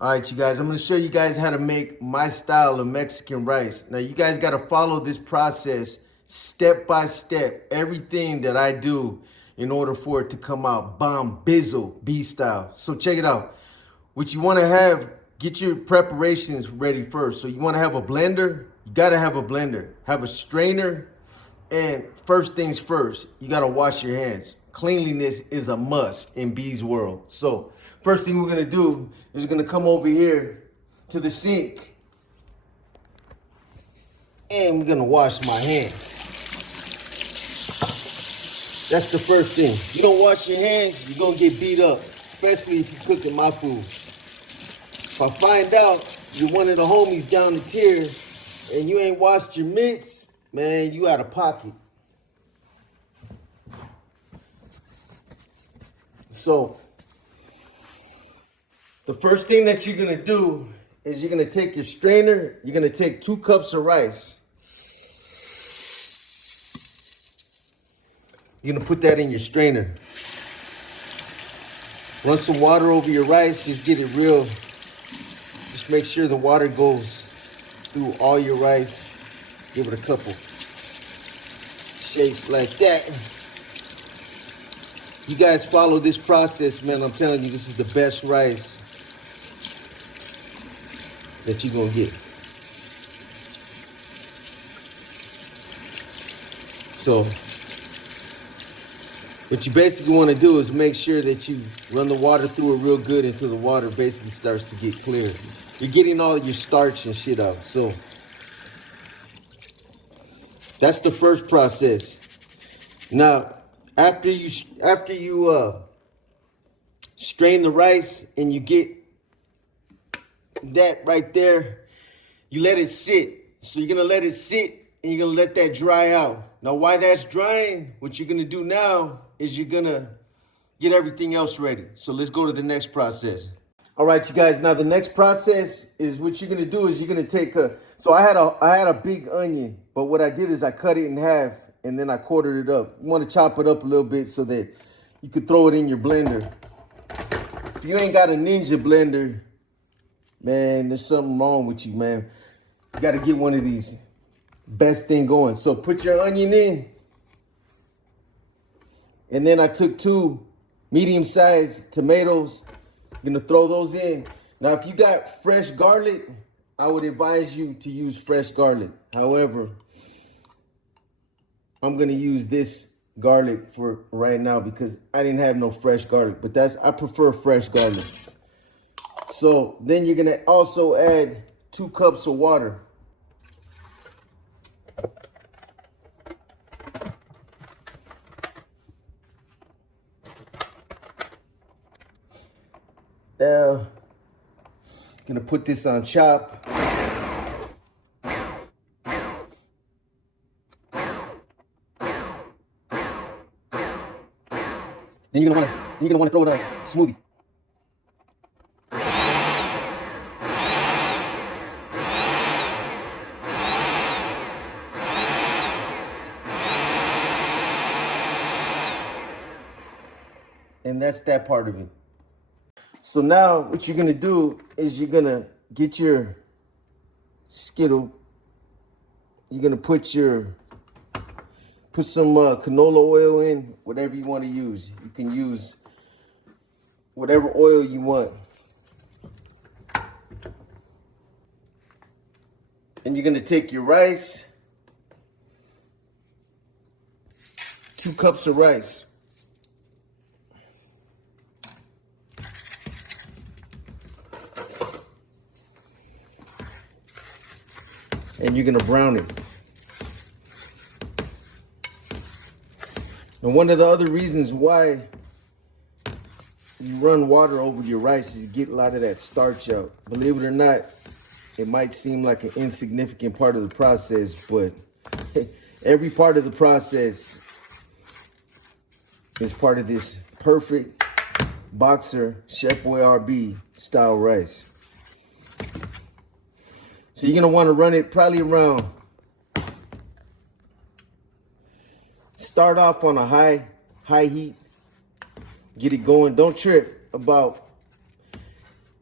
All right, you guys, I'm gonna show you guys how to make my style of Mexican rice. Now, you guys gotta follow this process step by step, everything that I do in order for it to come out bomb bizzle B style. So check it out. What you wanna have, get your preparations ready first. So you wanna have a blender, you gotta have a blender, have a strainer, and first things first, you gotta wash your hands. Cleanliness is a must in B's world. So first thing we're gonna do is we're gonna come over here to the sink and we're gonna wash my hands. That's the first thing. You don't wash your hands, you're gonna get beat up, especially if you're cooking my food. If I find out you're one of the homies down the tier and you ain't washed your mitts, man, you out of pocket. So, the first thing that you're gonna do is you're gonna take your strainer, you're gonna take 2 cups of rice. You're gonna put that in your strainer. Run some water over your rice, just get it real. Just make sure the water goes through all your rice. Give it a couple shakes like that. You guys follow this process, man. I'm telling you, this is the best rice that you're gonna get. So, what you basically want to do is make sure that you run the water through it real good until the water basically starts to get clear. You're getting all your starch and shit out. So, that's the first process. Now, after you strain the rice and you get that right there, you let it sit. So you're gonna let it sit and you're gonna let that dry out. Now, while that's drying, what you're gonna do now is you're gonna get everything else ready. So let's go to the next process. All right, you guys. Now the next process is what you're gonna do is you're gonna take so I had a big onion, but what I did is I cut it in half and then I quartered it up. You want to chop it up a little bit so that you could throw it in your blender. If you ain't got a Ninja blender, man, there's something wrong with you, man. You got to get one of these. Best thing going. So put your onion in. And then I took 2 medium-sized tomatoes. I'm going to throw those in. Now, if you got fresh garlic, I would advise you to use fresh garlic. However, I'm gonna use this garlic for right now because I didn't have no fresh garlic, but I prefer fresh garlic. So then you're gonna also add 2 cups of water. Now, gonna put this on chop. Then you're gonna want to throw it in a smoothie. And that's that part of it. So now what you're gonna do is you're gonna get your Skittle. You're gonna put some canola oil in, whatever you want to use. You can use whatever oil you want. And you're gonna take your rice, 2 cups of rice. And you're gonna brown it. And one of the other reasons why you run water over your rice is to get a lot of that starch out. Believe it or not, it might seem like an insignificant part of the process, but every part of the process is part of this perfect boxer Chef Boyardee style rice. So you're gonna want to run it probably around. Start off on a high heat. Get it going. Don't trip about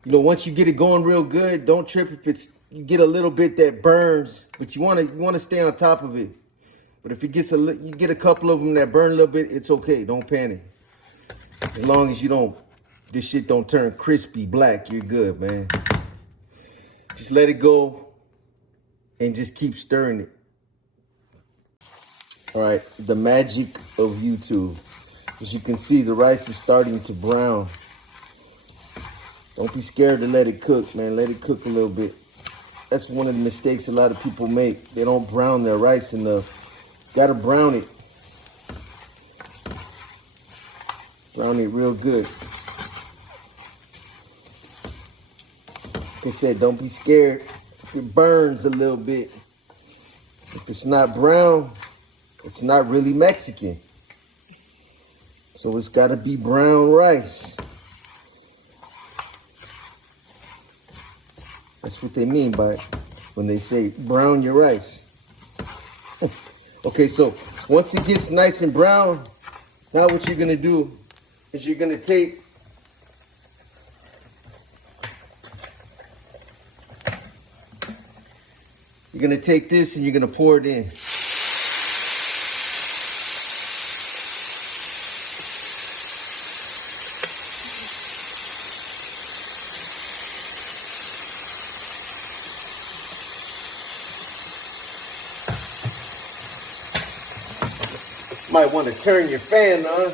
You know, once you get it going real good, don't trip if you get a little bit that burns, but you wanna stay on top of it. But if it gets you get a couple of them that burn a little bit, it's okay. Don't panic. As long as this shit don't turn crispy black, you're good, man. Just let it go and just keep stirring it. All right, the magic of YouTube. As you can see, the rice is starting to brown. Don't be scared to let it cook, man. Let it cook a little bit. That's one of the mistakes a lot of people make. They don't brown their rice enough. Gotta brown it. Brown it real good. Like I said, don't be scared if it burns a little bit. If it's not brown, it's not really Mexican. So it's gotta be brown rice. That's what they mean by when they say brown your rice. Okay, so once it gets nice and brown, now what you're gonna do is you're gonna take this and you're gonna pour it in. Might want to turn your fan on.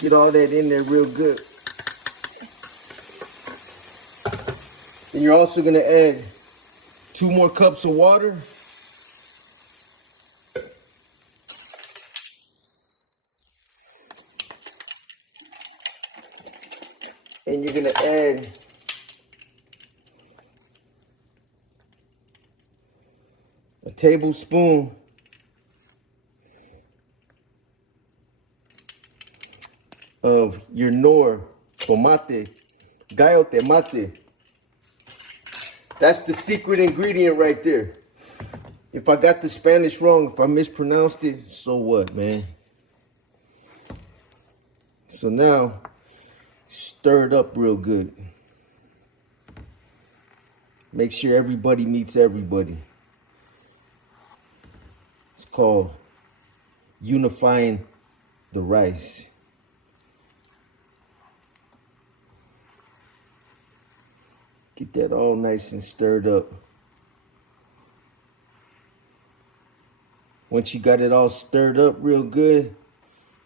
Get all that in there real good. And you're also going to add 2 more cups of water. And you're going to add a tablespoon of your nor tomate, gallo tomate. That's the secret ingredient right there. If I got the Spanish wrong, if I mispronounced it, so what, man? So now, stir it up real good. Make sure everybody meets everybody. It's called unifying the rice. Get that all nice and stirred up. Once you got it all stirred up real good,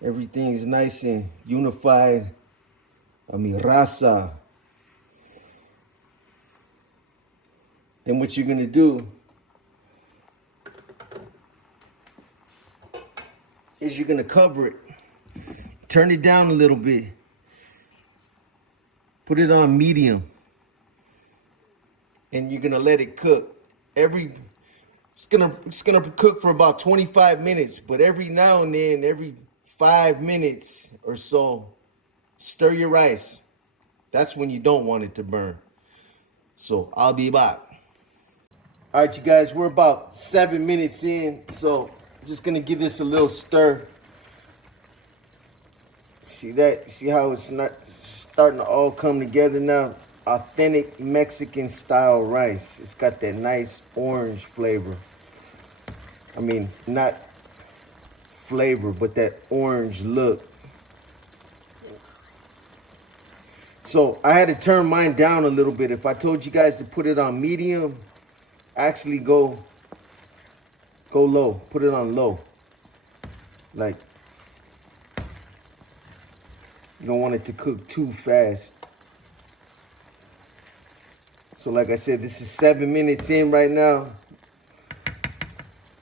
everything's nice and unified. A mi raza. Then what you're gonna do is you're gonna cover it. Turn it down a little bit. Put it on medium. And you're gonna let it cook. It's gonna cook for about 25 minutes, but every now and then, every 5 minutes or so, stir your rice. That's when you don't want it to burn. So I'll be back. All right, you guys, we're about 7 minutes in, so I'm just gonna give this a little stir. See that? See how it's not starting to all come together now? Authentic Mexican style rice. It's got that nice orange flavor. I mean, not flavor, but that orange look. So I had to turn mine down a little bit. If I told you guys to put it on medium, actually go low. Put it on low. Like, you don't want it to cook too fast. So like I said, this is 7 minutes in right now.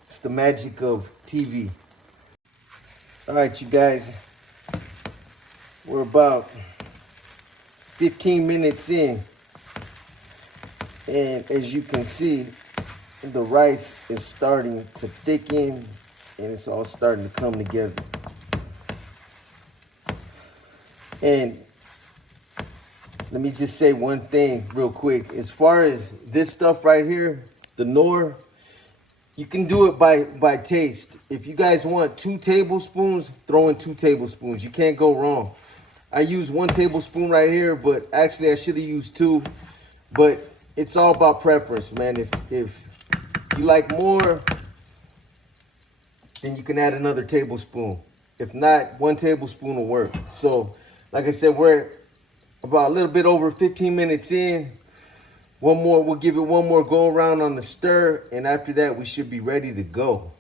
It's the magic of TV. All right, you guys. We're about 15 minutes in. And as you can see, the rice is starting to thicken and it's all starting to come together. And let me just say one thing real quick. As far as this stuff right here, the nor, you can do it by taste. If you guys want 2 tablespoons, throw in 2 tablespoons. You can't go wrong. I use 1 tablespoon right here, but actually I should have used 2. But it's all about preference, man. If you like more, then you can add another tablespoon. If not, 1 tablespoon will work. So, like I said, we're about a little bit over 15 minutes in. We'll give it one more go around on the stir, and after that, we should be ready to go.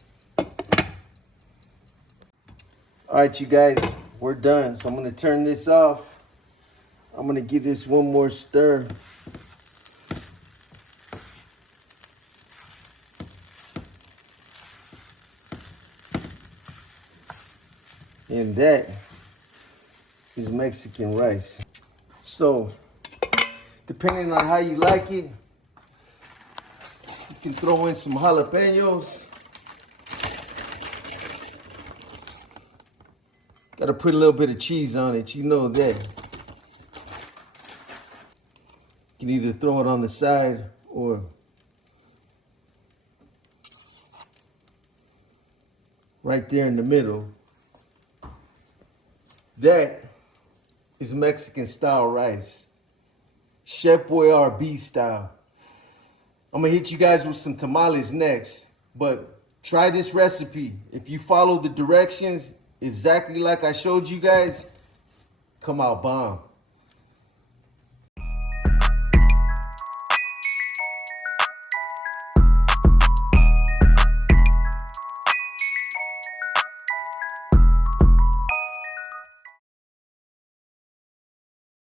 All right, you guys, we're done. So I'm gonna turn this off. I'm gonna give this one more stir. And that is Mexican rice. So, depending on how you like it, you can throw in some jalapenos. Gotta put a little bit of cheese on it, you know that. You can either throw it on the side or right there in the middle. That is Mexican style rice. Chef Boyardee style. I'm gonna hit you guys with some tamales next, but try this recipe. If you follow the directions exactly like I showed you guys, come out bomb.